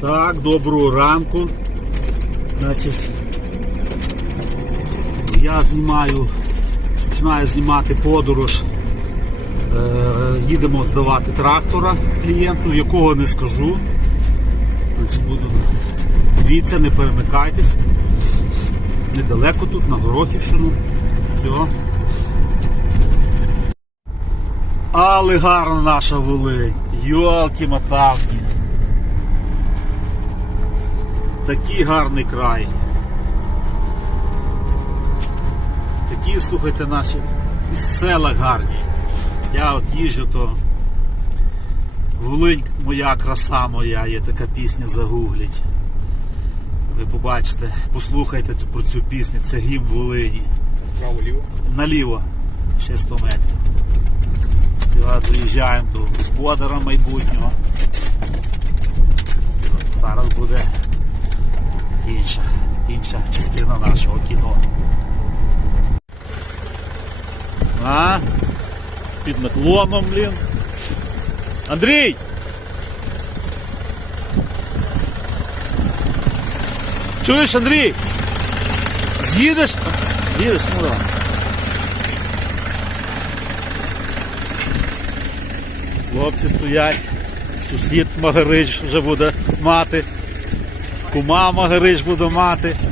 Так, доброго ранку. Значить, я знімаю, починаю знімати подорож. Е, їдемо здавати трактора клієнту, якого не скажу. Значить, буду... Дивіться, не перемикайтесь. Недалеко тут, на Горохівщину. Все. Але гарна наша Волинь. Йолки мотавки. Такий гарний край. Такі, слухайте, наші села гарні. Я от їжджу, то Волинь моя краса моя, є така пісня загугліть. Ви побачите, послухайте про цю пісню, це гімн Волині. Право-ліво. Наліво, ще 100 метрів. Доїжджаємо до господара майбутнього. Зараз буде інша, інша частина нашого кіно. А? Під наклоном, блін. Андрій! Чуєш, Андрій? З'їдеш? З'їдеш, ну давай. Хлопці стоять. Сусід Магарич вже буде мати. Кума Магарич буде мати.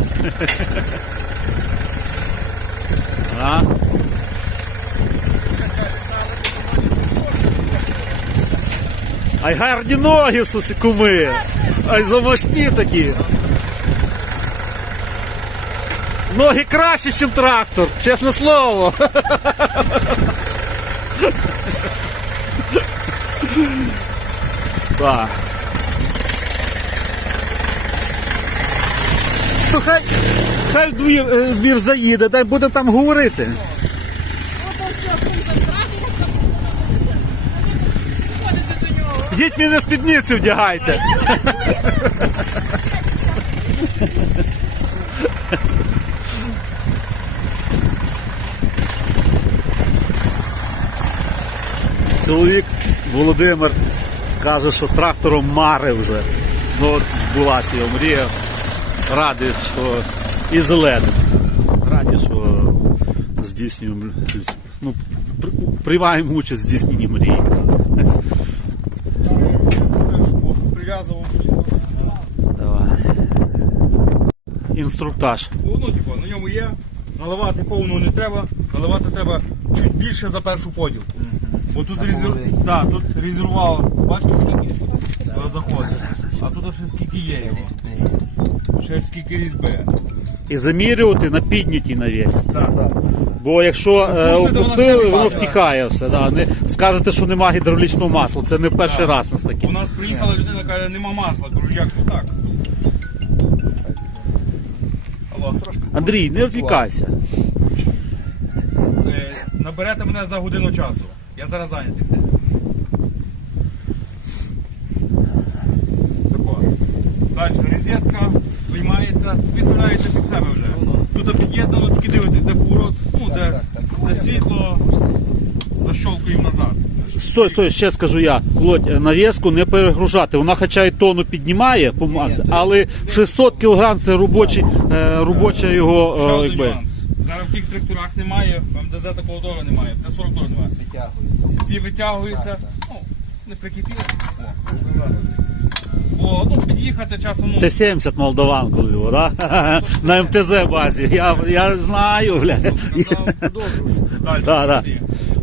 А? Ай гарні ноги в куми. Ай замашні такі. Ноги краще, ніж трактор, чесне слово. Так. То хай, хай двір, е, двір заїде, дай буде там говорити. Йдіть мені на спідницю вдягайте. Чоловік Володимир каже, що трактором мари вже. Ну от збулася його мрія. Радий, що і зеленим. Раді, що здійснюємо, ну, при- приймаємо участь в здійсненні мрії. Прив'язував. Давай. Інструктаж. Ну, типу, на ньому є. Наливати повну не треба, наливати треба чуть більше за першу поділку. Бо тут резер... да, тут резервуар, бачите скільки? Заходить. А тут ще скільки є його. Ще скільки різьби. І замірювати на піднятій навіс. Так, так. Бо якщо е, Опустити, воно опустили, воно втікає все. Да. Не скажете, що немає гідравлічного масла. Це не перший раз у нас таке. У нас приїхала людина, каже, нема масла. Кажу, як же ж так? Алло. Андрій, не втікайся. Е, наберете мене за годину часу. Я зараз зайнятий сьогодні. Далі розетка виймається, виставляється під себе вже. Тут під'єднано, тільки дивитесь, де поворот, ну, де, де світло, защолкуємо назад. Стой, стой, ще скажу я. Володь, е, навіску не перегружати. Вона хоча й тонну піднімає по масі, але 600 кг це робочий, е, робоча його. Ще е, один якби. нюанс. Зараз в тих тракторах немає, в МТЗ такого дора немає, в Т-40 теж немає. Ці, ці витягуються, ну, не прикипіли. О. О, ну під'їхати часом, ну, Т-70 Молдаван колись було, да? на МТЗ базі. Я, я знаю, бля. сказав, продовжуй. Далі. Да, да.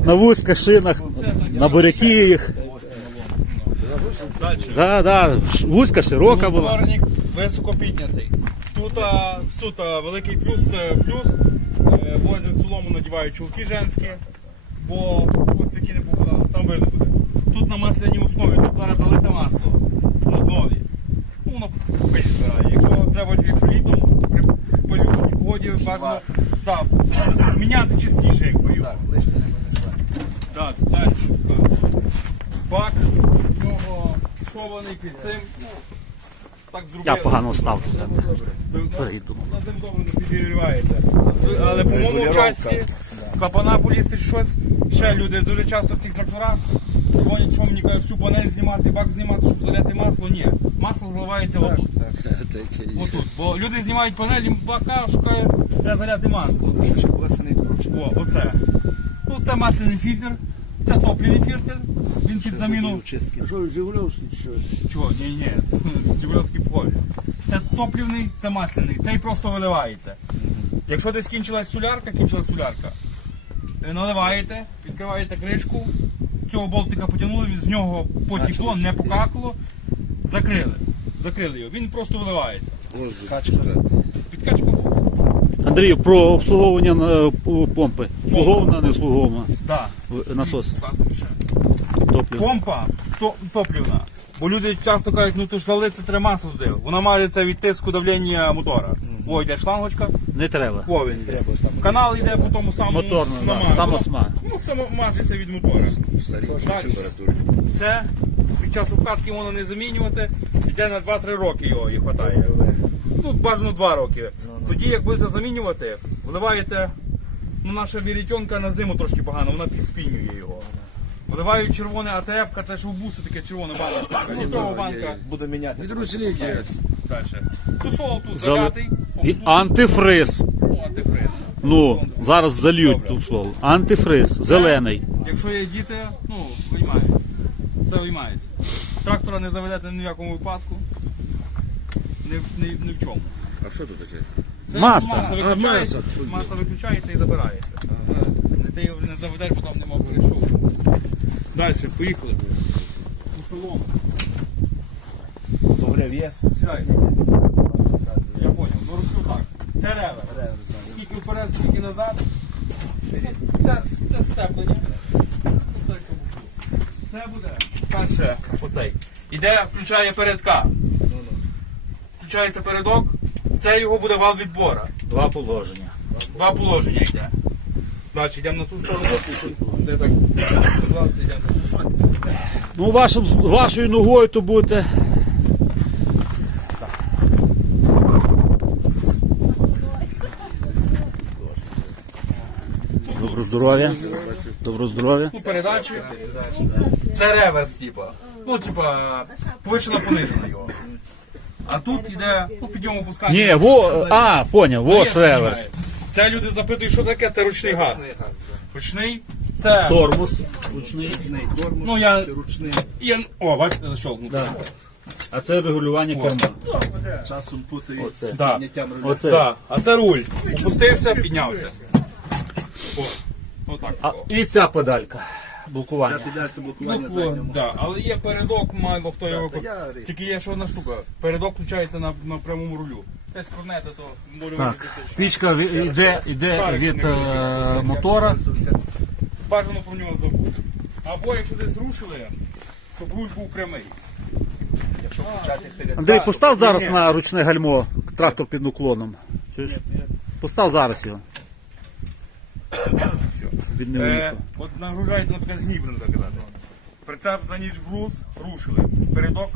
На вузьких шинах, на буряки їх. Далі. Да, да. Вузька, широка була. Високо піднятий. Тут, а, тут а, великий плюс, е, плюс е, возять солому, надівають чулки женські, бо ось такі не попадали, там видно буде. Тут на масляній основі, тут зараз залите масло на. Ну, воно пиль. Якщо треба, якщо літом при пилюшній погоді бажано да, міняти частіше, як пою. Так, далі. Бак в нього схований під цим. Ну, так зробили. Я погано став. Перейду. На зим добре не підігрівається. Але по моєму часті клапана полізти щось. Ще люди дуже часто в цих тракторах Дзвонять, що мені кажуть, всю панель знімати, бак знімати, щоб заляти масло. Ні, масло заливається отут. Отут. Бо люди знімають панель, їм бака шукає, треба заляти масло. О, оце. Ну, це масляний фільтр, це топливний фільтр. Він під заміну. А що, Жигульовський чи що? Чого? Ні, ні, Жигульовський полі. Це топливний, це масляний, цей просто виливається. Якщо десь кінчилась солярка, кінчилась солярка, наливаєте, відкриваєте кришку, цього болтика потягнули, з нього потекло, не покакало, закрили. Закрили його. Він просто виливається. Підкачка. Андрію, про обслуговування е, помпи. Обслугована, не обслугована. Да. Насос топлива. Помпа то, топлівна. Бо люди часто кажуть, ну ти ж залити треба масло здив. Вона мажеться від тиску давлення мотора. О, йде шлангочка, Не треба. він йде. Канал йде по тому самому Моторно, да, намазу. Ну, само мажеться від мотора. Далі. Це під час обкатки можна не замінювати, йде на 2-3 роки його і вистачає. Ну, бажано 2 роки. Тоді, як будете замінювати, вливаєте, ну наша вірітьонка на зиму трошки погано, вона підспінює його. Вливають червоне АТФ, те, що в бусу таке червона баночка, літрова банка. Буду міняти. Підручники. Далі. Тусол тут залятий, І антифриз. Антифриз. Ну, зараз зальють Добре. ту слово. Антифриз, зелений. Якщо є діти, ну, виймають. Це виймається. Трактора не заведете ні в якому випадку. Ні, в- ні, ні в чому. А що тут таке? Це Маса. маса А, виключається, маса. маса виключається і забирається. Не ти його вже не заведеш, бо там нема перейшов. Далі, поїхали. Село. Є? Сідай. Я поняв. Ну розкажу так. Це ревер. Скільки вперед, скільки назад. Це, це було. Це буде. Перше, оцей. Іде, включає передка. Включається передок. Це його буде вал відбора. Два положення. Два положення йде. Далі йдемо на ту сторону. Де так? Ну, вашим, вашою ногою то будете. Здоров'я. Добро здоров'я. Ну, передачі. Це реверс, типа. Ну, типа, повишена понижена його. А тут йде ну, підйом опускання. Ні, во, а, поняв, во ж реверс. Це люди запитують, що таке, це ручний газ. Ручний. Це. Тормоз. Ручний. Ручний тормоз, Ну, я- ручний. Є... О, бачите, защолкнув. А це регулювання керма. Часом путають Оце. з підняттям руля. Оце. Так, а це руль. Опустився, піднявся. О, отак. А, і ця педалька. Блокування. підалька блокування Ну, заднього. да, але є передок, мало хто його. та я рі- Тільки є ще одна штука. Передок включається на, на прямому рулю. Десь корнете, то може Так. вилізти. Пічка ві- йде, йде Шарик від не е, мотора. Бажано про нього забути. Або якщо десь рушили, щоб руль був прямий. Якщо включати перед Андрій, постав зараз ні. на ручне гальмо трактор під уклоном. Чуєш? Постав зараз його. Не Е, от нагружаєте, наприклад, гній, будемо так казати. Прицеп за ніч груз, рушили. Передок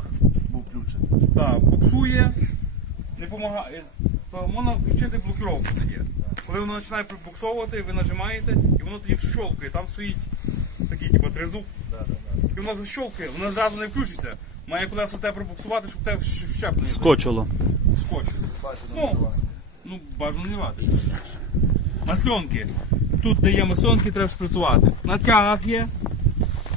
був включений. так, буксує, не допомагає. То можна включити блокировку тоді. Коли воно починає прибуксовувати, ви нажимаєте і воно тоді щолкає. Там стоїть такий типу, тризуб. І воно защолкає, воно зразу не включиться. Має колесо те прибуксувати, щоб те вщ- вщеплення Скочило. скочило. Ну, ну бажано не вати. Масльонки. Тут, де є масльонки, треба шприцувати. На тягах є.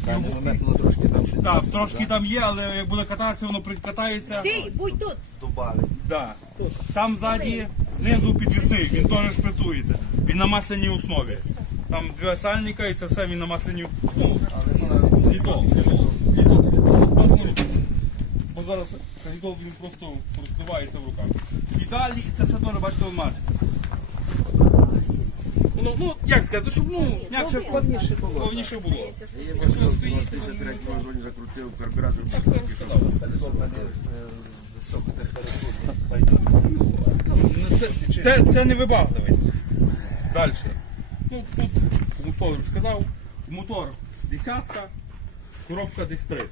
В даний момент воно трошки там щось Так, масло, трошки да, там є, але як буде кататися, воно прикатається. Стій, будь тут. добавить. Да. Там ззаді, знизу підвісний, він теж шприцується. Він на масляній основі. Там дві сальника і це все він на масляній. Ну, літол, літол. Бо зараз літол він просто розпливається в руках. І далі і це все теж, бачите, мажеться. Ну, ну, як сказати, щоб ну, якше Повніше було. повніше було. Якщо стоїть, то зоні закрутив карбюратор. так це сказав. То в мене е, висока температура. Ну, Це, це, не вибагливість. Далі. Ну, тут, кому сказав, мотор десятка, коробка десь 30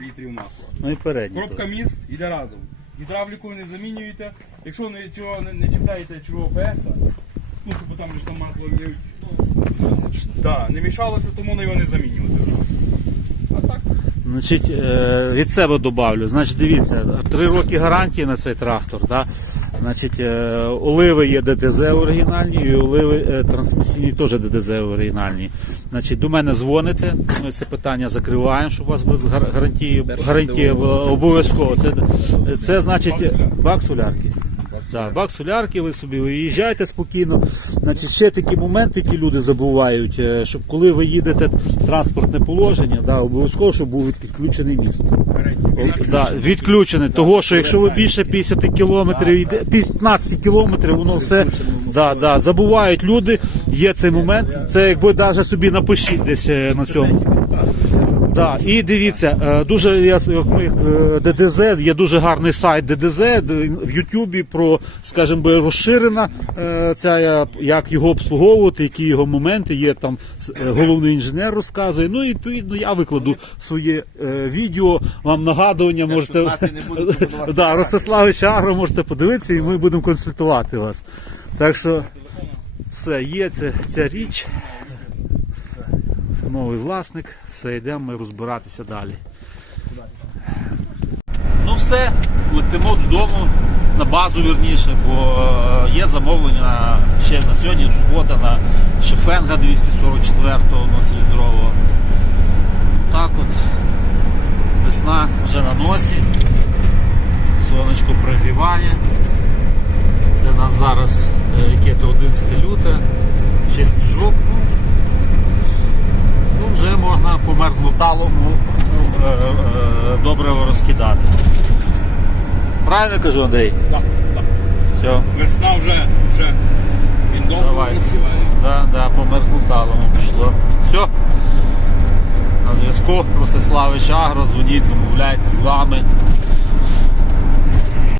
літрів масла. Ну і передній. Коробка міст йде разом. Гідравліку не замінюєте. Якщо не, чого, не, не чіпляєте чого ОПС, ну, щоб там ж там масло ну, да, не мішалося, тому на його не замінювати. а так. Значить, е, від себе добавлю. Значить, дивіться, три роки гарантії на цей трактор. Да? Значить, е, оливи є ДТЗ оригінальні і оливи е, трансмісійні теж ДТЗ оригінальні. Значить, до мене дзвоните, ми це питання закриваємо, щоб у вас була гар- гарантія, гарантія обов'язково. Це, це значить бак солярки. Да, бак солярки, ви собі виїжджаєте спокійно. Значить, ще такі моменти, які люди забувають, е, щоб коли ви їдете транспортне положення, да, обов'язково, щоб був відключений міст. Да, відключений. Того, що якщо ви більше 50 кілометрів, 15 кілометрів, воно все да, да, забувають люди. Є цей момент. Це якби навіть собі напишіть десь е, на цьому. Да, і дивіться, е, дуже я як ми, е, ДДЗ, є дуже гарний сайт ДДЗ в Ютубі про, скажімо, би, розширена е, ця як його обслуговувати, які його моменти. Є там головний інженер розказує. Ну і відповідно я викладу своє відео, вам нагадування можете буду, буду вас да, Ростиславич Агро можете подивитися, і ми будемо консультувати вас. Так що все, є ця, ця річ новий власник, все йдемо ми розбиратися далі. Ну все, летимо додому на базу вірніше, бо е, є замовлення ще на сьогодні, субота на Шефенга 244-го одноциліндрового. Так от, весна вже на носі, сонечко пригріває. Це у нас зараз е, яке то 11 люте, ще сніжок. Ну, ну, вже по мерзлоталому е, е, добре розкидати. Правильно кажу, Андрій? Так, так. Все, Весна вже, вже він добре давай. висіває. Да, да, по мерзлоталому пішло. Все. На зв'язку Ростиславич Агро, дзвоніть, замовляйте з вами.